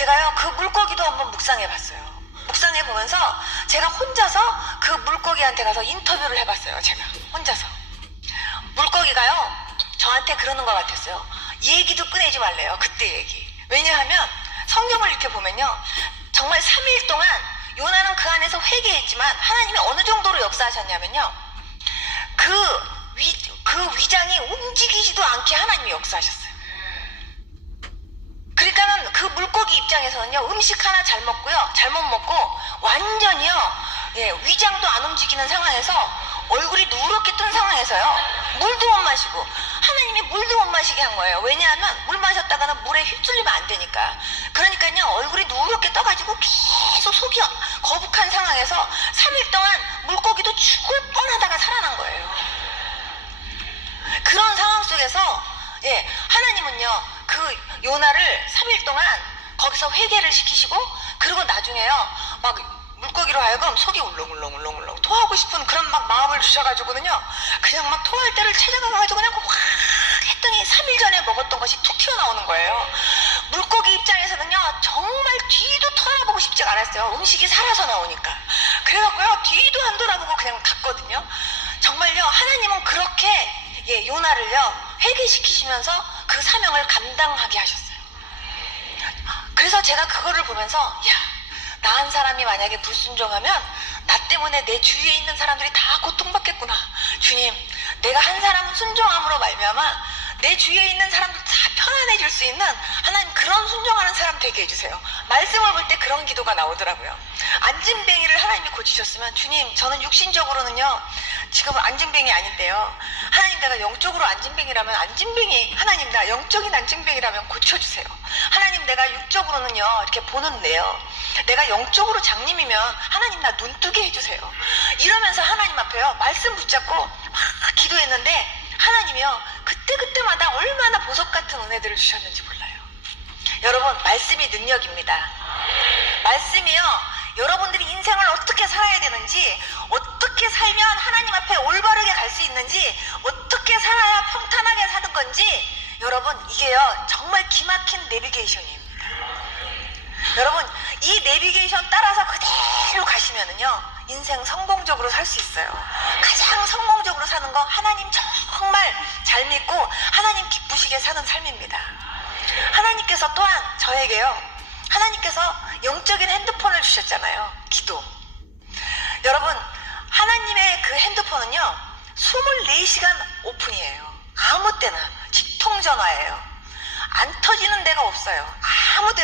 제가요 그 물고기도 한번 묵상해 봤어요. 묵상해 보면서 제가 혼자서 그 물고기한테 가서 인터뷰를 해봤어요. 제가 혼자서 물고기가요 저한테 그러는 것 같았어요. 얘기도 꺼내지 말래요. 그때 얘기. 왜냐하면 성경을 이렇게 보면요 정말 3일 동안 요나는 그 안에서 회개했지만 하나님이 어느 정도로 역사하셨냐면요 그, 위, 그 위장이 움직이지도 않게 하나님이 역사하셨어요. 그러니까는 그 물고기 입장에서는요 음식 하나 잘 먹고요 잘못 먹고 완전히요 예, 위장도 안 움직이는 상황에서 얼굴이 누렇게 뜬 상황에서요 물도 못 마시고 하나님이 물도 못 마시게 한 거예요. 왜냐하면 물 마셨다가는 물에 휩쓸리면 안 되니까. 그러니까요 얼굴이 누렇게 떠가지고 계속 속이 거북한 상황에서 3일 동안 물고기도 죽을 뻔하다가 살아난 거예요. 그런 상황 속에서 예, 하나님은요 그 요나를 3일 동안 거기서 회개를 시키시고 그리고 나중에요 막 물고기로 하여금 속이 울렁울렁울렁울렁 토하고 싶은 그런 막 마음을 주셔가지고는요 그냥 막 토할 때를 찾아가가지고 그냥 확 했더니 3일 전에 먹었던 것이 툭 튀어나오는 거예요. 물고기 입장에서는요 정말 뒤도 돌아보고 싶지가 않았어요. 음식이 살아서 나오니까. 그래갖고요 뒤도 안 돌아보고 그냥 갔거든요. 정말요 하나님은 그렇게 예, 요나를요 회개시키시면서 그 사명을 감당하게 하셨어요. 그래서 제가 그거를 보면서 야, 나 한 사람이 만약에 불순종하면 나 때문에 내 주위에 있는 사람들이 다 고통받겠구나. 주님, 내가 한 사람은 순종함으로 말미암아 내 주위에 있는 사람들 다 편안해질 수 있는 하나님 그런 순종하는 사람 되게 해주세요. 말씀을 볼 때 그런 기도가 나오더라고요. 안진뱅이를 하나님이 고치셨으면 주님, 저는 육신적으로는요 지금 안진뱅이 아닌데요. 하나님 내가 영적으로 안진뱅이라면 안진뱅이 하나님 나 영적인 안진뱅이라면 고쳐주세요. 하나님 내가 육적으로는요 이렇게 보는데요. 내가 영적으로 장님이면 하나님 나 눈뜨게 해주세요. 이러면서 하나님 앞에요 말씀 붙잡고 막 기도했는데 하나님이요 그때 그때마다 얼마나 보석 같은 은혜들을 주셨는지 몰라요. 여러분 말씀이 능력입니다. 말씀이요 여러분들이 인생을 어떻게 살아야 되는지 어떻게 살면 하나님 앞에 올바르 수 있는지 어떻게 살아야 평탄하게 사는 건지 여러분 이게요 정말 기막힌 내비게이션입니다. 여러분 이 내비게이션 따라서 그대로 가시면은요 인생 성공적으로 살 수 있어요. 가장 성공적으로 사는 거 하나님 정말 잘 믿고 하나님 기쁘시게 사는 삶입니다. 하나님께서 또한 저에게요 하나님께서 영적인 핸드폰을 주셨잖아요. 기도. 여러분 하나님의 그 핸드폰은요 24시간 오픈이에요. 아무 때나 직통전화예요. 안 터지는 데가 없어요. 아무 데